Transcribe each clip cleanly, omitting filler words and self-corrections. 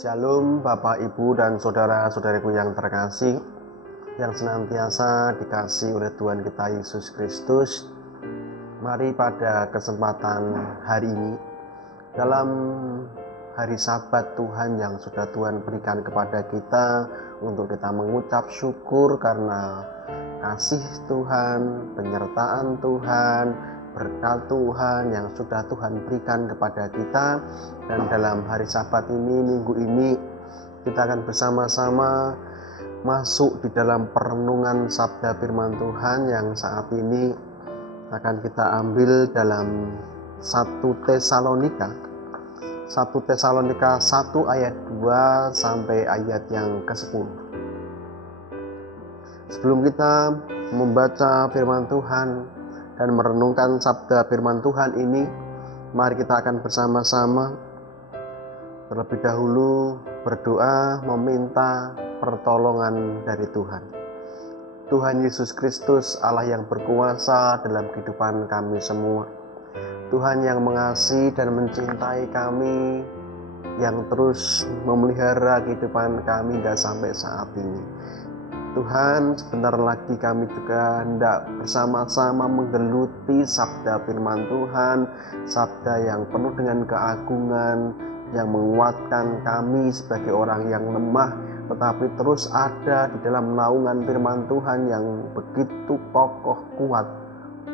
Shalom Bapak, Ibu, dan saudara-saudariku yang terkasih, yang senantiasa dikasih oleh Tuhan kita Yesus Kristus. Mari pada kesempatan hari ini, dalam hari Sabat Tuhan yang sudah Tuhan berikan kepada kita, untuk kita mengucap syukur karena kasih Tuhan, penyertaan Tuhan, berkat Tuhan yang sudah Tuhan berikan kepada kita. Dan dalam hari Sabat ini, minggu ini, kita akan bersama-sama masuk di dalam perenungan sabda firman Tuhan yang saat ini akan kita ambil dalam 1 Tesalonika 1 ayat 2 sampai ayat yang ke-10. Sebelum kita membaca firman Tuhan dan merenungkan sabda firman Tuhan ini, mari kita akan bersama-sama terlebih dahulu berdoa meminta pertolongan dari Tuhan. Tuhan Yesus Kristus, Allah yang berkuasa dalam kehidupan kami semua. Tuhan yang mengasihi dan mencintai kami, yang terus memelihara kehidupan kami hingga sampai saat ini. Tuhan, sebentar lagi kami juga hendak bersama-sama menggeluti sabda firman Tuhan, sabda yang penuh dengan keagungan, yang menguatkan kami sebagai orang yang lemah, tetapi terus ada di dalam naungan firman Tuhan yang begitu kokoh kuat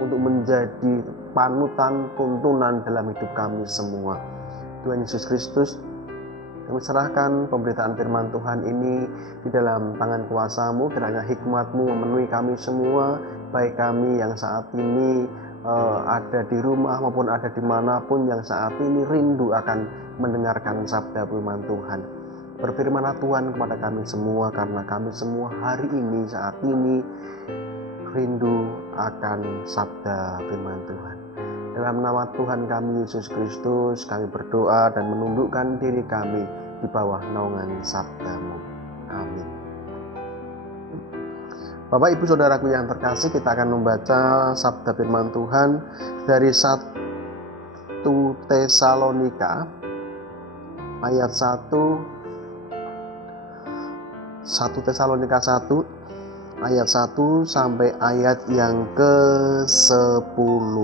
untuk menjadi panutan tuntunan dalam hidup kami semua. Tuhan Yesus Kristus, kami serahkan pemberitaan firman Tuhan ini di dalam tangan kuasa-Mu, kiranya hikmat-Mu memenuhi kami semua, baik kami yang saat ini ada di rumah maupun ada dimanapun yang saat ini rindu akan mendengarkan sabda firman Tuhan. Berfirmanlah Tuhan kepada kami semua, karena kami semua hari ini saat ini rindu akan sabda firman Tuhan. Dalam nama Tuhan kami Yesus Kristus, kami berdoa dan menundukkan diri kami di bawah naungan sabda-Mu. Amin. Bapak, Ibu, saudaraku yang terkasih, kita akan membaca sabda firman Tuhan dari 1 Tesalonika ayat 1 Tesalonika 1 ayat 1 sampai ayat yang ke-10.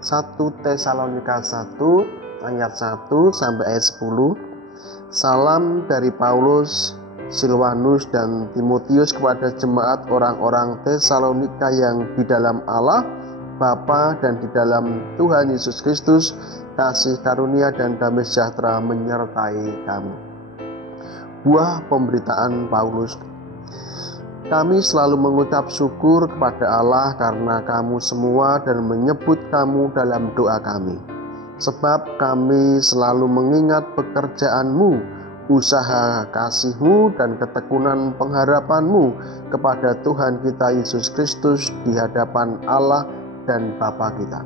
1 Tesalonika 1 ayat 1 sampai ayat 10. Salam dari Paulus, Silwanus, dan Timotius kepada jemaat orang-orang Tesalonika yang di dalam Allah Bapa dan di dalam Tuhan Yesus Kristus. Kasih karunia dan damai sejahtera menyertai kamu. Buah pemberitaan Paulus. Kami selalu mengucap syukur kepada Allah karena kamu semua dan menyebut kamu dalam doa kami. Sebab kami selalu mengingat pekerjaanmu, usaha kasih-Mu dan ketekunan pengharapan-Mu kepada Tuhan kita Yesus Kristus di hadapan Allah dan Bapa kita.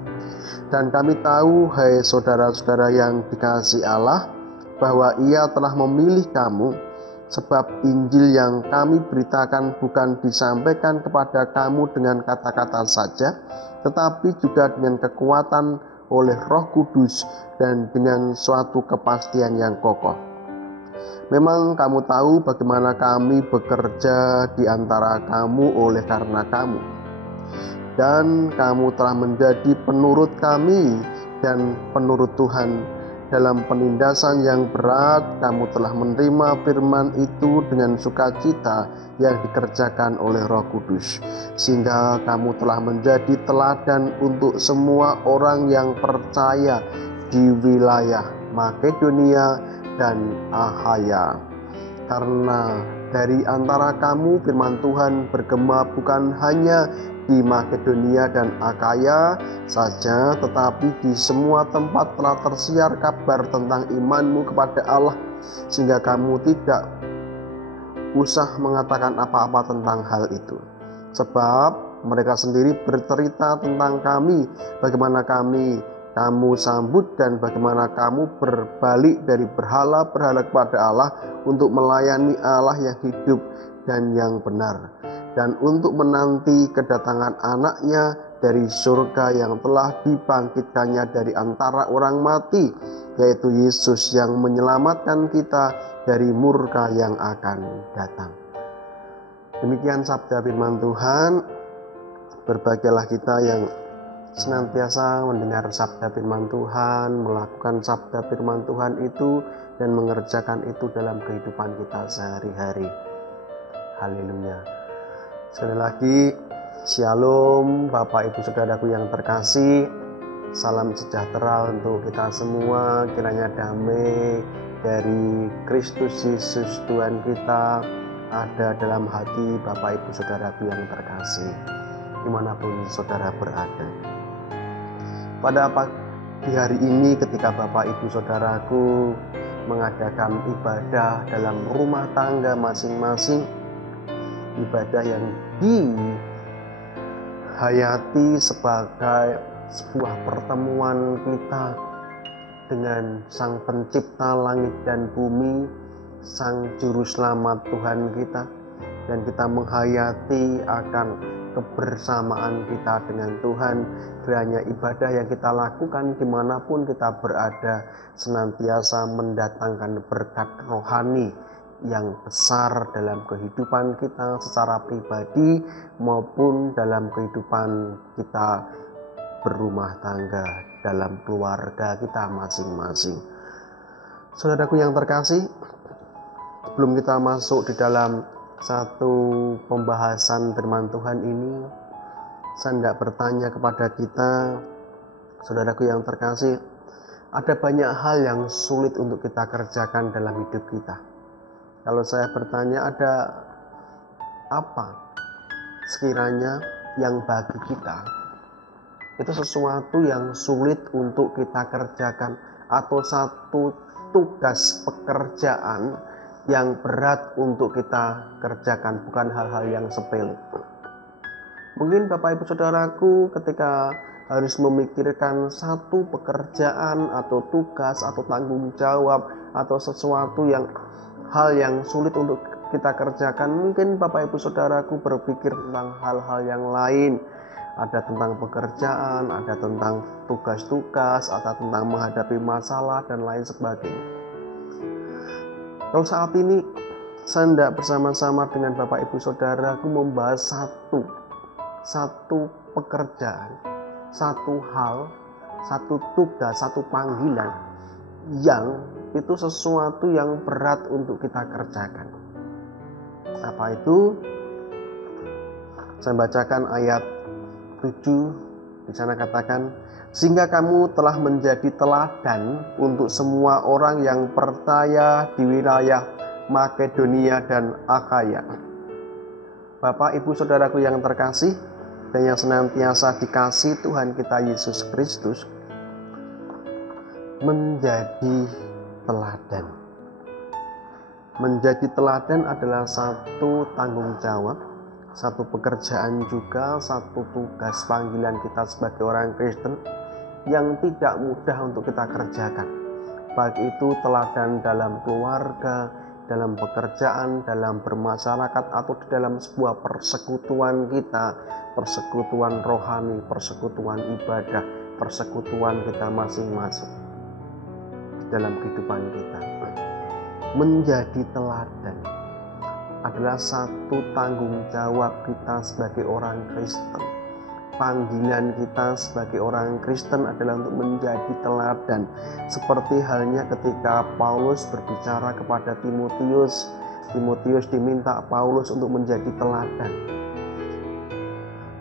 Dan kami tahu, hai saudara-saudara yang dikasihi Allah, bahwa Ia telah memilih kamu, sebab Injil yang kami beritakan bukan disampaikan kepada kamu dengan kata-kata saja, tetapi juga dengan kekuatan oleh Roh Kudus dan dengan suatu kepastian yang kokoh. Memang kamu tahu bagaimana kami bekerja di antara kamu oleh karena kamu. Dan kamu telah menjadi penurut kami dan penurut Tuhan. Dalam penindasan yang berat, kamu telah menerima firman itu dengan sukacita yang dikerjakan oleh Roh Kudus, sehingga kamu telah menjadi teladan untuk semua orang yang percaya di wilayah Makedonia dan Akhaya. Karena dari antara kamu firman Tuhan bergema bukan hanya di Makedonia dan Akhaya saja, tetapi di semua tempat telah tersiar kabar tentang imanmu kepada Allah, sehingga kamu tidak usah mengatakan apa-apa tentang hal itu. Sebab mereka sendiri bercerita tentang kami, bagaimana kamu sambut dan bagaimana kamu berbalik dari berhala-berhala kepada Allah untuk melayani Allah yang hidup dan yang benar, dan untuk menanti kedatangan anaknya dari surga yang telah dibangkitkannya dari antara orang mati, yaitu Yesus yang menyelamatkan kita dari murka yang akan datang. Demikian sabda firman Tuhan. Berbahagialah kita yang senantiasa mendengar sabda firman Tuhan, melakukan sabda firman Tuhan itu, dan mengerjakan itu dalam kehidupan kita sehari-hari. Haleluya. Sekali lagi, Shalom Bapak Ibu Saudaraku yang terkasih. Salam sejahtera untuk kita semua. Kiranya damai dari Kristus Yesus Tuhan kita ada dalam hati Bapak Ibu Saudaraku yang terkasih, dimanapun saudara berada. Pada pagi hari ini, ketika Bapak Ibu Saudaraku mengadakan ibadah dalam rumah tangga masing-masing, ibadah yang dihayati sebagai sebuah pertemuan kita dengan Sang Pencipta langit dan bumi, Sang Juru Selamat Tuhan kita, dan kita menghayati akan kebersamaan kita dengan Tuhan. Kiranya ibadah yang kita lakukan dimanapun kita berada senantiasa mendatangkan berkat rohani yang besar dalam kehidupan kita secara pribadi maupun dalam kehidupan kita berumah tangga, dalam keluarga kita masing-masing. Saudaraku yang terkasih, sebelum kita masuk di dalam satu pembahasan firman Tuhan ini, saya hendak bertanya kepada kita, saudaraku yang terkasih, ada banyak hal yang sulit untuk kita kerjakan dalam hidup kita. Kalau saya bertanya, ada apa sekiranya yang bagi kita itu sesuatu yang sulit untuk kita kerjakan, atau satu tugas pekerjaan yang berat untuk kita kerjakan, bukan hal-hal yang sepele. Mungkin Bapak Ibu Saudaraku ketika harus memikirkan satu pekerjaan atau tugas atau tanggung jawab atau sesuatu yang hal yang sulit untuk kita kerjakan, mungkin Bapak Ibu Saudaraku berpikir tentang hal-hal yang lain. Ada tentang pekerjaan, ada tentang tugas-tugas, ada tentang menghadapi masalah dan lain sebagainya. Kalau saat ini saya hendak bersama-sama dengan Bapak Ibu Saudaraku membahas satu pekerjaan, satu hal, satu tugas, satu panggilan yang itu sesuatu yang berat untuk kita kerjakan. Apa itu? Saya bacakan ayat 7. Di sana katakan, sehingga kamu telah menjadi teladan untuk semua orang yang percaya di wilayah Makedonia dan Akhaya. Bapak Ibu Saudaraku yang terkasih dan yang senantiasa dikasih Tuhan kita Yesus Kristus, menjadi teladan. Menjadi teladan adalah satu tanggung jawab, satu pekerjaan juga, satu tugas panggilan kita sebagai orang Kristen yang tidak mudah untuk kita kerjakan. Baik itu teladan dalam keluarga, dalam pekerjaan, dalam bermasyarakat, atau di dalam sebuah persekutuan kita, persekutuan rohani, persekutuan ibadah, persekutuan kita masing-masing dalam kehidupan kita. Menjadi teladan adalah satu tanggung jawab kita sebagai orang Kristen. Panggilan kita sebagai orang Kristen adalah untuk menjadi teladan. Seperti halnya ketika Paulus berbicara kepada Timotius, Timotius diminta Paulus untuk menjadi teladan.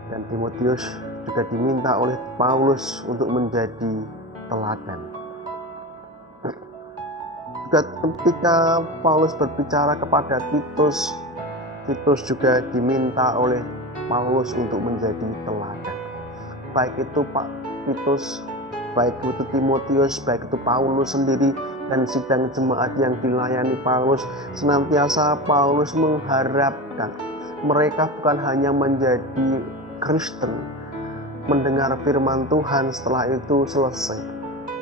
Dan Timotius juga diminta oleh Paulus untuk menjadi teladan. Ketika Paulus berbicara kepada Titus, Titus juga diminta oleh Paulus untuk menjadi teladan. Baik itu Pak Titus, baik itu Timotius, baik itu Paulus sendiri dan sidang jemaat yang dilayani Paulus, senantiasa Paulus mengharapkan mereka bukan hanya menjadi Kristen, mendengar firman Tuhan setelah itu selesai,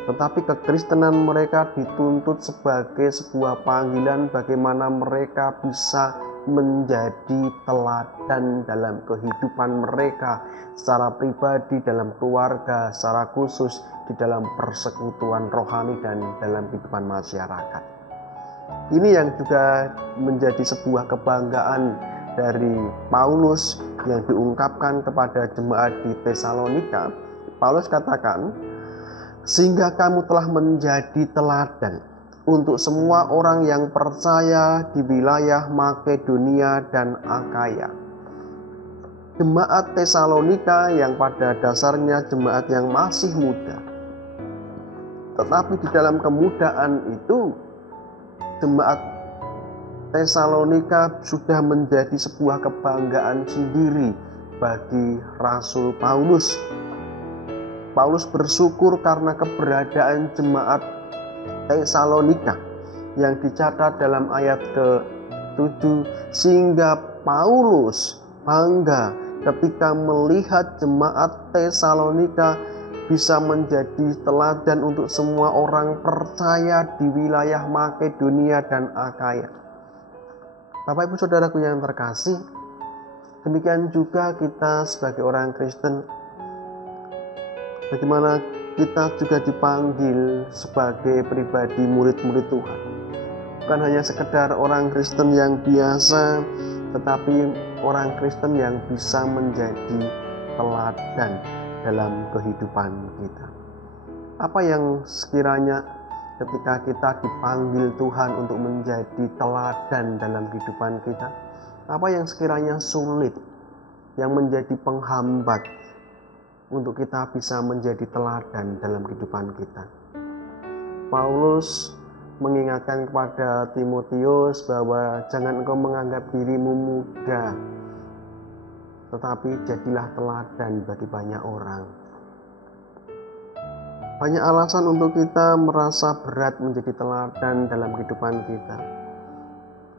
tetapi kekristenan mereka dituntut sebagai sebuah panggilan bagaimana mereka bisa menjadi teladan dalam kehidupan mereka secara pribadi, dalam keluarga, secara khusus di dalam persekutuan rohani dan dalam kehidupan masyarakat. Ini yang juga menjadi sebuah kebanggaan dari Paulus yang diungkapkan kepada jemaat di Tesalonika. Paulus katakan, sehingga kamu telah menjadi teladan untuk semua orang yang percaya di wilayah Makedonia dan Akaya. Jemaat Tesalonika yang pada dasarnya jemaat yang masih muda, tetapi di dalam kemudaan itu jemaat Tesalonika sudah menjadi sebuah kebanggaan sendiri bagi Rasul Paulus. Paulus bersyukur karena keberadaan jemaat Tesalonika yang dicatat dalam ayat ke-7, sehingga Paulus bangga ketika melihat jemaat Tesalonika bisa menjadi teladan untuk semua orang percaya di wilayah Makedonia dan Akaya. Bapak Ibu Saudaraku yang terkasih, demikian juga kita sebagai orang Kristen, bagaimana kita juga dipanggil sebagai pribadi murid-murid Tuhan. Bukan hanya sekedar orang Kristen yang biasa, tetapi orang Kristen yang bisa menjadi teladan dalam kehidupan kita. Apa yang sekiranya ketika kita dipanggil Tuhan untuk menjadi teladan dalam kehidupan kita, apa yang sekiranya sulit, yang menjadi penghambat untuk kita bisa menjadi teladan dalam kehidupan kita. Paulus mengingatkan kepada Timotius bahwa jangan engkau menganggap dirimu muda, tetapi jadilah teladan bagi banyak orang. Banyak alasan untuk kita merasa berat menjadi teladan dalam kehidupan kita.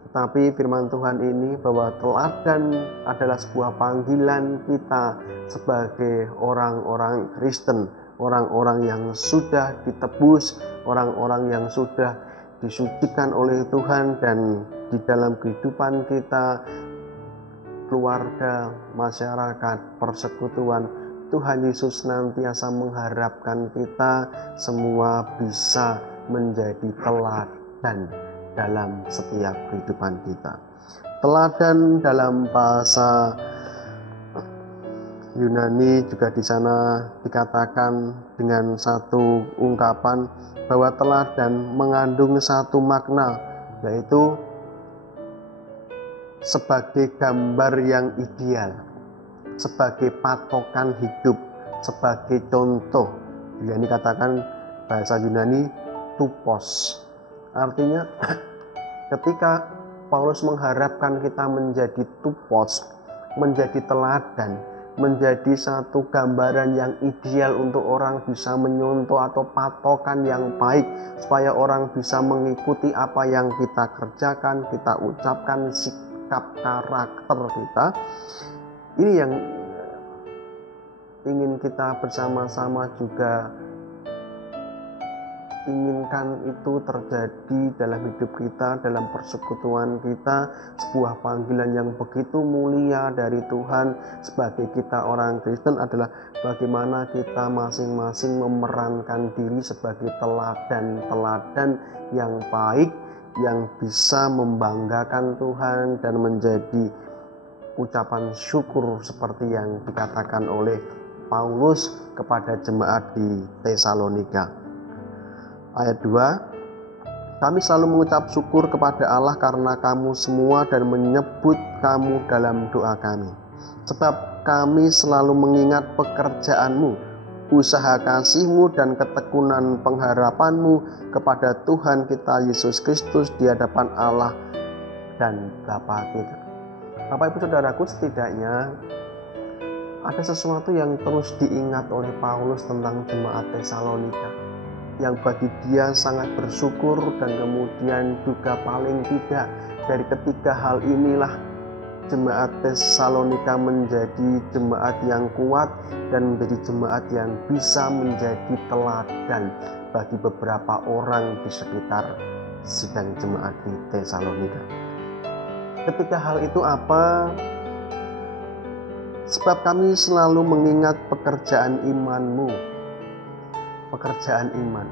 Tetapi firman Tuhan ini bahwa teladan adalah sebuah panggilan kita sebagai orang-orang Kristen, orang-orang yang sudah ditebus, orang-orang yang sudah disucikan oleh Tuhan, dan di dalam kehidupan kita, keluarga, masyarakat, persekutuan, Tuhan Yesus senantiasa mengharapkan kita semua bisa menjadi teladan dalam setiap kehidupan kita. Teladan dalam bahasa Yunani juga di sana dikatakan dengan satu ungkapan bahwa teladan mengandung satu makna, yaitu sebagai gambar yang ideal, sebagai patokan hidup, sebagai contoh. Bila ini katakan bahasa Yunani tupos. Artinya ketika Paulus mengharapkan kita menjadi tupos, menjadi teladan, menjadi satu gambaran yang ideal untuk orang bisa menyontoh atau patokan yang baik supaya orang bisa mengikuti apa yang kita kerjakan, kita ucapkan, sikap karakter kita. Ini yang ingin kita bersama-sama juga inginkan itu terjadi dalam hidup kita, dalam persekutuan kita, sebuah panggilan yang begitu mulia dari Tuhan sebagai kita orang Kristen adalah bagaimana kita masing-masing memerankan diri sebagai teladan-teladan yang baik, yang bisa membanggakan Tuhan dan menjadi ucapan syukur seperti yang dikatakan oleh Paulus kepada jemaat di Tesalonika. Ayat 2, kami selalu mengucap syukur kepada Allah karena kamu semua dan menyebut kamu dalam doa kami. Sebab kami selalu mengingat pekerjaanmu, usaha kasihmu dan ketekunan pengharapanmu kepada Tuhan kita Yesus Kristus di hadapan Allah dan Bapa kita. Bapak Ibu Saudaraku, setidaknya ada sesuatu yang terus diingat oleh Paulus tentang jemaat Tesalonika, yang bagi dia sangat bersyukur, dan kemudian juga paling tidak dari ketiga hal inilah jemaat Tesalonika menjadi jemaat yang kuat dan menjadi jemaat yang bisa menjadi teladan bagi beberapa orang di sekitar sidang jemaat di Tesalonika. Ketika hal itu apa? Sebab kami selalu mengingat pekerjaan imanmu. Pekerjaan iman.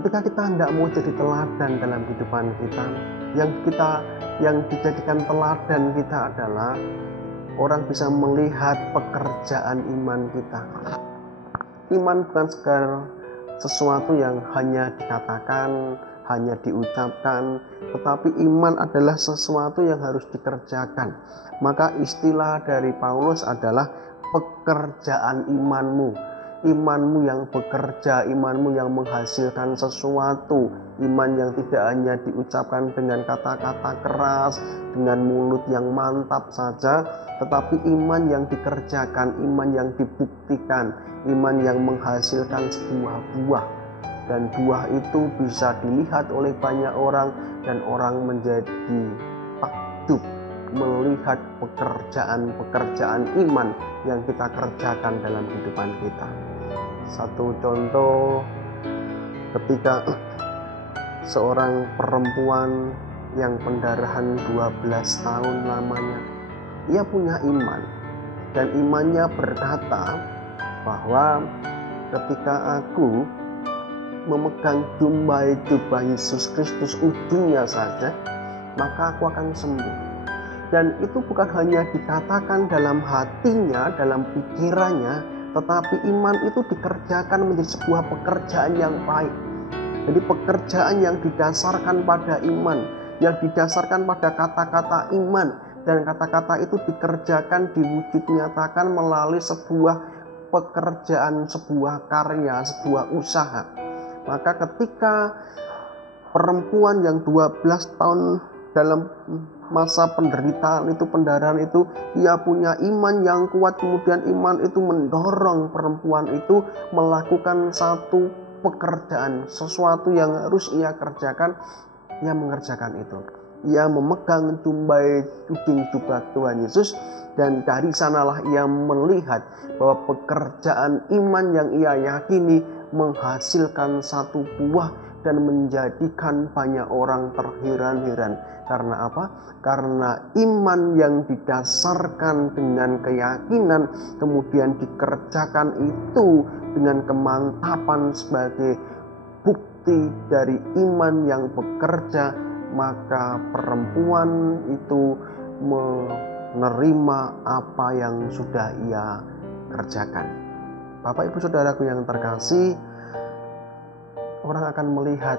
Ketika kita tidak mau jadi teladan dalam kehidupan kita, yang dijadikan teladan kita adalah orang bisa melihat pekerjaan iman kita. Iman bukan sekadar sesuatu yang hanya dikatakan, hanya diucapkan, tetapi iman adalah sesuatu yang harus dikerjakan. Maka istilah dari Paulus adalah pekerjaan imanmu. Imanmu yang bekerja, imanmu yang menghasilkan sesuatu, iman yang tidak hanya diucapkan dengan kata-kata keras, dengan mulut yang mantap saja, tetapi iman yang dikerjakan, iman yang dibuktikan, iman yang menghasilkan sebuah buah. Dan buah itu bisa dilihat oleh banyak orang, dan orang menjadi takjub melihat pekerjaan iman yang kita kerjakan dalam kehidupan kita. Satu contoh, ketika seorang perempuan yang pendarahan 12 tahun lamanya, ia punya iman, dan imannya berkata bahwa ketika aku memegang jubah Yesus Kristus ujungnya saja, maka aku akan sembuh. Dan itu bukan hanya dikatakan dalam hatinya, dalam pikirannya, tetapi iman itu dikerjakan menjadi sebuah pekerjaan yang baik. Jadi pekerjaan yang didasarkan pada iman, yang didasarkan pada kata-kata iman, dan kata-kata itu dikerjakan, diwujud nyatakan melalui sebuah pekerjaan, sebuah karya, sebuah usaha. Maka ketika perempuan yang 12 tahun dalam masa penderitaan itu, pendarahan itu, ia punya iman yang kuat, kemudian iman itu mendorong perempuan itu melakukan satu pekerjaan, sesuatu yang harus ia kerjakan. Ia mengerjakan itu. Ia memegang ujung jubah Tuhan Yesus, dan dari sanalah ia melihat bahwa pekerjaan iman yang ia yakini menghasilkan satu buah dan menjadikan banyak orang terheran-heran. Karena apa? Karena iman yang didasarkan dengan keyakinan kemudian dikerjakan itu dengan kemantapan sebagai bukti dari iman yang bekerja, maka perempuan itu menerima apa yang sudah ia kerjakan. Bapak Ibu Saudaraku yang terkasih, orang akan melihat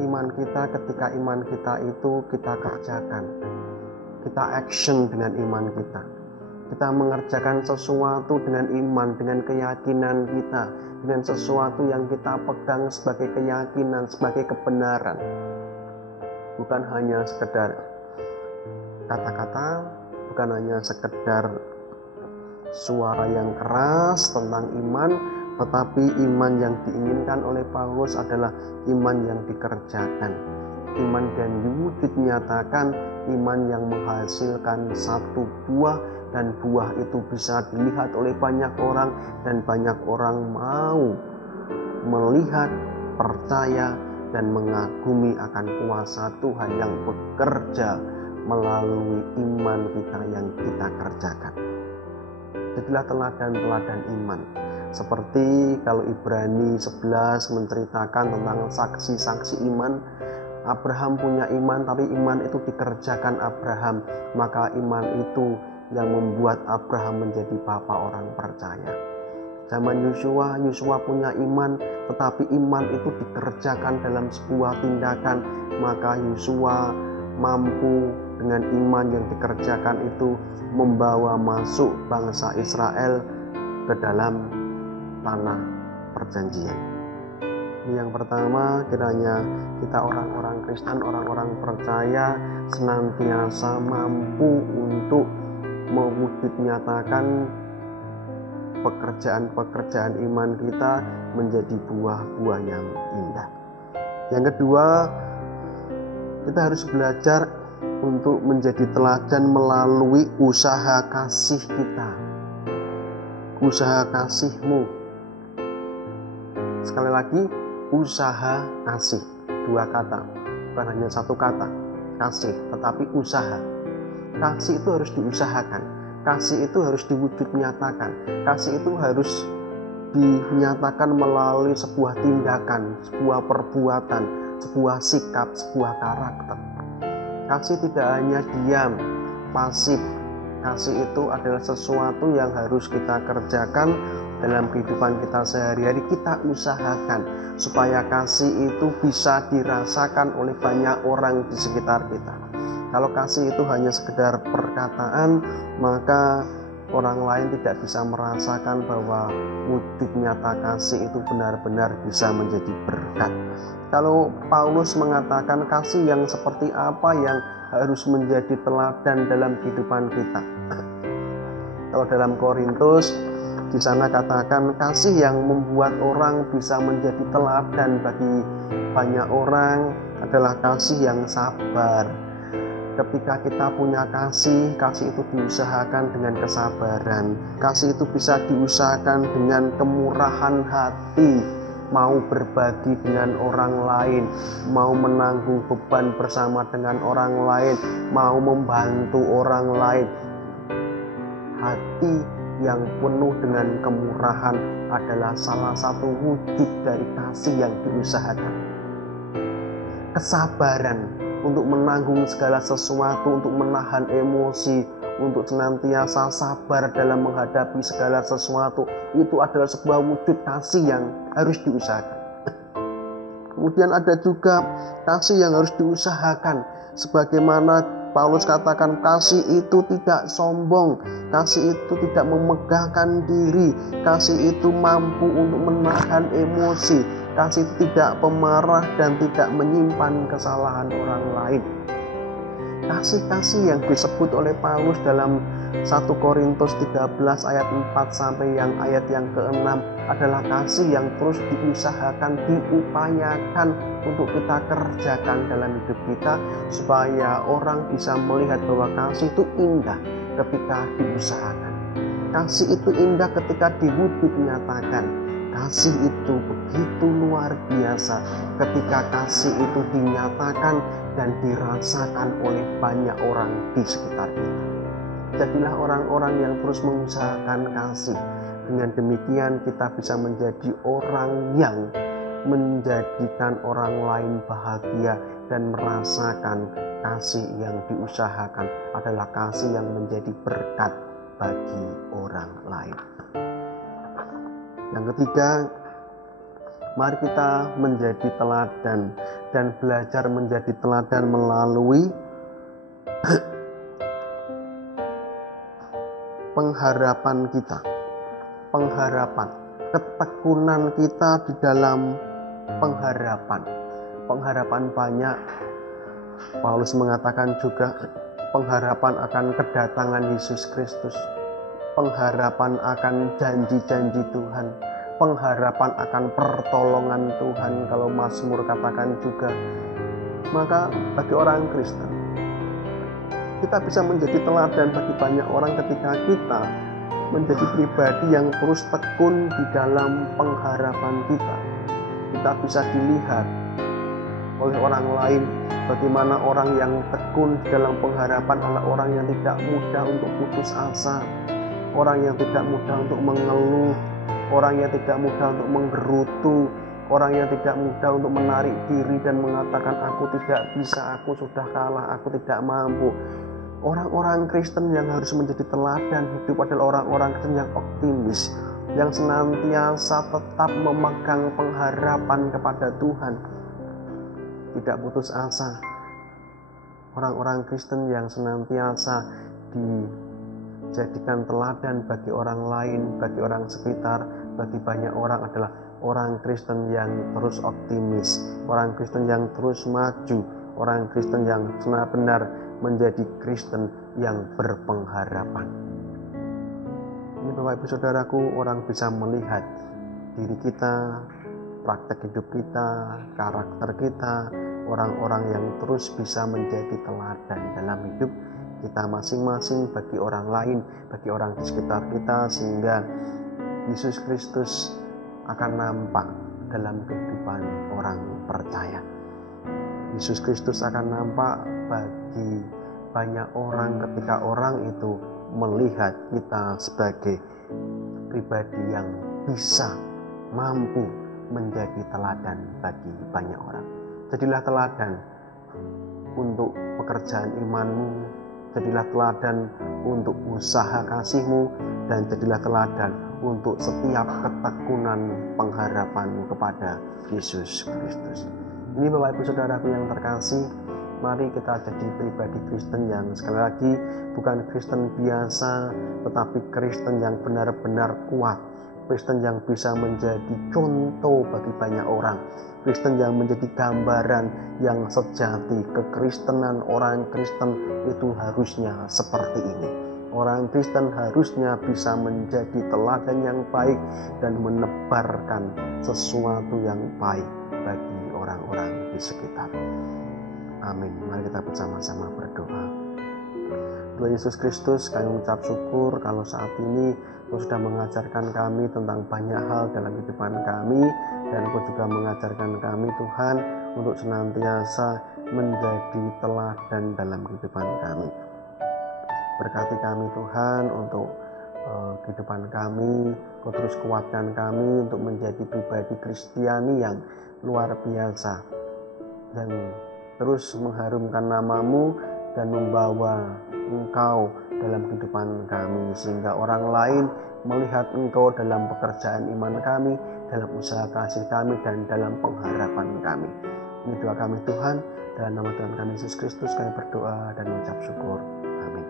iman kita ketika iman kita itu kita kerjakan, kita action dengan iman kita. Kita mengerjakan sesuatu dengan iman, dengan keyakinan kita, dengan sesuatu yang kita pegang sebagai keyakinan, sebagai kebenaran. Bukan hanya sekedar kata-kata, bukan hanya sekedar suara yang keras tentang iman, tetapi iman yang diinginkan oleh Paulus adalah iman yang dikerjakan, iman yang diwujud nyatakan, iman yang menghasilkan satu buah, dan buah itu bisa dilihat oleh banyak orang, dan banyak orang mau melihat, percaya, dan mengagumi akan kuasa Tuhan yang bekerja melalui iman kita yang kita kerjakan. Jadilah teladan-teladan iman. Seperti kalau Ibrani 11 menceritakan tentang saksi-saksi iman. Abraham punya iman, tapi iman itu dikerjakan Abraham. Maka iman itu yang membuat Abraham menjadi bapa orang percaya. Zaman Yosua punya iman, tetapi iman itu dikerjakan dalam sebuah tindakan. Maka Yosua mampu dengan iman yang dikerjakan itu membawa masuk bangsa Israel ke dalam tanah perjanjian. Ini yang pertama, kiranya kita orang-orang Kristen, orang-orang percaya senantiasa mampu untuk mewujud nyatakan pekerjaan-pekerjaan iman kita menjadi buah-buah yang indah. Yang kedua, kita harus belajar untuk menjadi teladan melalui usaha kasih kita. Usaha kasihmu. Sekali lagi, usaha kasih. Dua kata, bukan hanya satu kata. kasih, tetapi usaha. Kasih itu harus diusahakan. Kasih itu harus diwujud nyatakan. Kasih itu harus dinyatakan melalui sebuah tindakan, sebuah perbuatan, sebuah sikap, sebuah karakter. Kasih tidak hanya diam, pasif. Kasih itu adalah sesuatu yang harus kita kerjakan dalam kehidupan kita sehari-hari. Kita usahakan supaya kasih itu bisa dirasakan oleh banyak orang di sekitar kita. Kalau kasih itu hanya sekedar perkataan, maka orang lain tidak bisa merasakan bahwa wujud nyata kasih itu benar-benar bisa menjadi berkat. Kalau Paulus mengatakan kasih yang seperti apa yang harus menjadi teladan dalam kehidupan kita. Kalau dalam Korintus, di sana katakan kasih yang membuat orang bisa menjadi teladan bagi banyak orang adalah kasih yang sabar. Ketika kita punya kasih itu diusahakan dengan kesabaran. Kasih itu bisa diusahakan dengan kemurahan hati, mau berbagi dengan orang lain, mau menanggung beban bersama dengan orang lain, mau membantu orang lain. Hati yang penuh dengan kemurahan adalah salah satu wujud dari kasih yang diusahakan. Kesabaran untuk menanggung segala sesuatu, untuk menahan emosi, untuk senantiasa sabar dalam menghadapi segala sesuatu, itu adalah sebuah wujud kasih yang harus diusahakan. Kemudian ada juga kasih yang harus diusahakan, sebagaimana Paulus katakan, kasih itu tidak sombong, kasih itu tidak memegahkan diri, kasih itu mampu untuk menahan emosi, kasih itu tidak pemarah dan tidak menyimpan kesalahan orang lain. Kasih-kasih yang disebut oleh Paulus dalam 1 Korintus 13 ayat 4 sampai ayat yang ke-6 adalah kasih yang terus diusahakan, diupayakan untuk kita kerjakan dalam hidup kita, supaya orang bisa melihat bahwa kasih itu indah ketika diusahakan. Kasih itu indah ketika diwujud nyatakan. Kasih itu begitu luar biasa ketika kasih itu dinyatakan dan dirasakan oleh banyak orang di sekitar kita. Jadilah orang-orang yang terus mengusahakan kasih. Dengan demikian kita bisa menjadi orang yang menjadikan orang lain bahagia dan merasakan kasih yang diusahakan adalah kasih yang menjadi berkat bagi orang lain. Yang ketiga, mari kita menjadi teladan dan belajar menjadi teladan melalui pengharapan kita. Pengharapan, ketekunan kita di dalam pengharapan. Pengharapan banyak. Paulus mengatakan juga pengharapan akan kedatangan Yesus Kristus, pengharapan akan janji-janji Tuhan, pengharapan akan pertolongan Tuhan. Kalau Mazmur katakan juga. Maka bagi orang Kristen, kita bisa menjadi teladan bagi banyak orang ketika kita menjadi pribadi yang terus tekun di dalam pengharapan kita. Kita bisa dilihat oleh orang lain bagaimana orang yang tekun di dalam pengharapan adalah orang yang tidak mudah untuk putus asa, orang yang tidak mudah untuk mengeluh, orang yang tidak mudah untuk menggerutu, orang yang tidak mudah untuk menarik diri dan mengatakan aku tidak bisa, aku sudah kalah, aku tidak mampu. Orang-orang Kristen yang harus menjadi teladan hidup adalah orang-orang Kristen yang optimis, yang senantiasa tetap memegang pengharapan kepada Tuhan, tidak putus asa. Orang-orang Kristen yang senantiasa dijadikan teladan bagi orang lain, bagi orang sekitar, bagi banyak orang adalah orang Kristen yang terus optimis, orang Kristen yang terus maju, orang Kristen yang benar-benar menjadi Kristen yang berpengharapan. Ini Bapak Ibu Saudaraku, orang bisa melihat diri kita, praktek hidup kita, karakter kita, orang-orang yang terus bisa menjadi teladan dalam hidup kita masing-masing bagi orang lain, bagi orang di sekitar kita, sehingga Yesus Kristus akan nampak dalam kehidupan orang percaya. Yesus Kristus akan nampak bagi banyak orang ketika orang itu melihat kita sebagai pribadi yang bisa, mampu menjadi teladan bagi banyak orang. Jadilah teladan untuk pekerjaan imanmu, jadilah teladan untuk usaha kasihmu, dan jadilah teladan untuk setiap ketekunan pengharapanmu kepada Yesus Kristus. Ini Bapak Ibu Saudaraku yang terkasih, mari kita jadi pribadi Kristen yang sekali lagi bukan Kristen biasa, tetapi Kristen yang benar-benar kuat, Kristen yang bisa menjadi contoh bagi banyak orang, Kristen yang menjadi gambaran yang sejati. Kekristenan orang Kristen itu harusnya seperti ini. Orang Kristen harusnya bisa menjadi teladan yang baik dan menebarkan sesuatu yang baik bagi orang-orang di sekitar. Amin. Mari kita bersama-sama berdoa. Tuhan Yesus Kristus, kami mengucap syukur kalau saat ini Engkau sudah mengajarkan kami tentang banyak hal dalam kehidupan kami, dan Engkau juga mengajarkan kami Tuhan untuk senantiasa menjadi teladan dalam kehidupan kami. Berkati kami Tuhan untuk kehidupan kami, Kau terus kuatkan kami untuk menjadi pribadi Kristiani yang luar biasa, yang terus mengharumkan nama-Mu dan membawa Engkau dalam kehidupan kami, sehingga orang lain melihat Engkau dalam pekerjaan iman kami, dalam usaha kasih kami, dan dalam pengharapan kami. Ini doa kami Tuhan, dalam nama Tuhan kami Yesus Kristus kami berdoa dan mengucap syukur. Amin.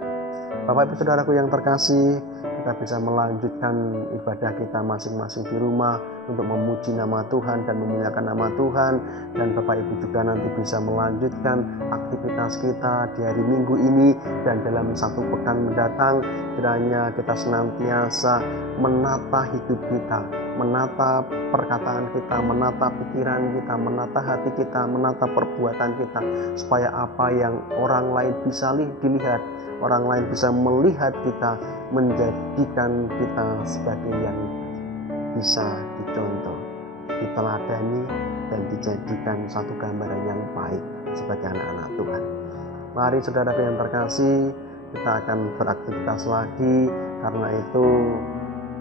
Bapak Ibu Saudaraku yang terkasih, kita bisa melanjutkan ibadah kita masing-masing di rumah untuk memuji nama Tuhan dan memuliakan nama Tuhan, dan Bapak Ibu juga nanti bisa melanjutkan aktivitas kita di hari Minggu ini dan dalam satu pekan mendatang. Kiranya kita senantiasa menata hidup kita, menata perkataan kita, menata pikiran kita, menata hati kita, menata perbuatan kita, supaya apa yang orang lain bisa dilihat, orang lain bisa melihat kita, menjadikan kita sebagai yang bisa dicontoh, diteladani, dan dijadikan satu gambaran yang baik sebagai anak-anak Tuhan. Mari saudara yang terkasih, kita akan beraktivitas lagi. Karena itu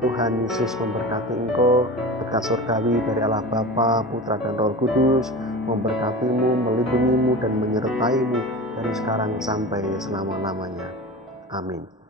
Tuhan Yesus memberkati engkau, berkat surgawi dari Allah Bapa, Putra, dan Roh Kudus memberkatimu, melindungimu, dan menyertaimu dari sekarang sampai selama-lamanya. Amin.